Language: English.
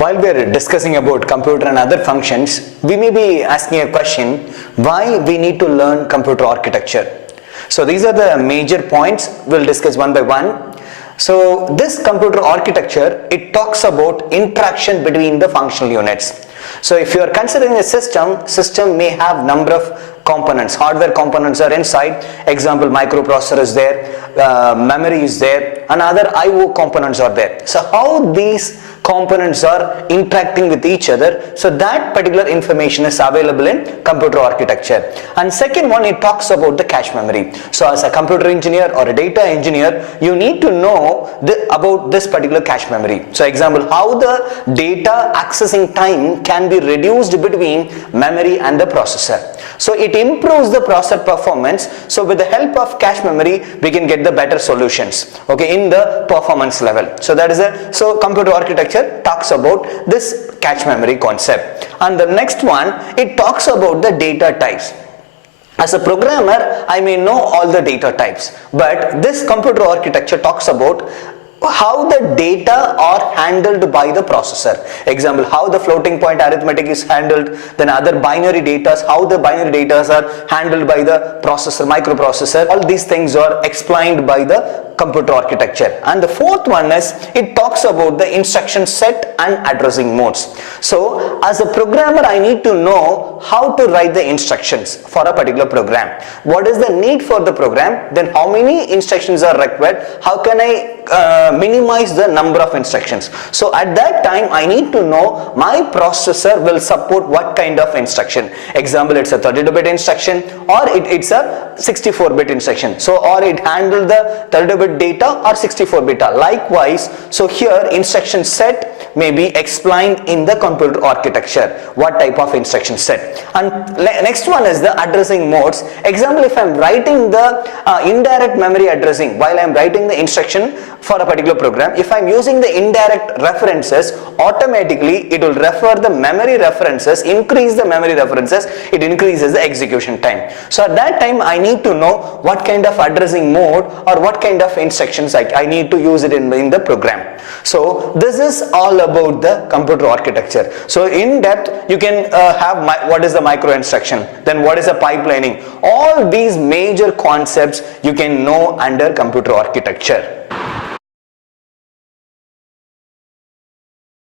While we are discussing about computer and other functions, we may be asking a question, why we need to learn computer architecture? So these are the major points we'll discuss one by one. So this computer architecture, it talks about interaction between the functional units. So if you are considering a system may have number of components. Hardware components are inside. Example, microprocessor is there, memory is there, and other I/O components are there. So how these components are interacting with each other, so that particular information is available in computer architecture. And second one, it talks about the cache memory. So as a computer engineer or a data engineer, you need to know about this particular cache memory. So example, how the data accessing time can be reduced between memory and the processor. So it improves the processor performance. So with the help of cache memory, we can get the better solutions, okay, in the performance level. So that is so computer architecture talks about this cache memory concept. And the next one, it talks about the data types. As a programmer, I may know all the data types, but this computer architecture talks about how the data are handled by the processor. Example, how the floating point arithmetic is handled, then other binary data, how the binary data are handled by the processor, microprocessor. All these things are explained by the computer architecture. And the fourth one is, it talks about the instruction set and addressing modes. So as a programmer, I need to know how to write the instructions for a particular program. What is the need for the program? Then how many instructions are required? How can I minimize the number of instructions? So at that time, I need to know my processor will support what kind of instruction. Example, it's a 32-bit instruction, or it's a 64-bit instruction. So or it handle the 32-bit data or 64-bit data. Likewise, so here instruction set may be explained in the computer architecture, what type of instruction set. And next one is the addressing modes. Example, if I'm writing the indirect memory addressing, while I'm writing the instruction for a particular program, if I'm using the indirect references, automatically it will refer the memory references, increase the memory references, it increases the execution time. So at that time, I need to know what kind of addressing mode or what kind of instructions I need to use it in the program. So this is all about the computer architecture. So in depth, you can have what is the micro instruction, then what is the pipelining. All these major concepts you can know under computer architecture.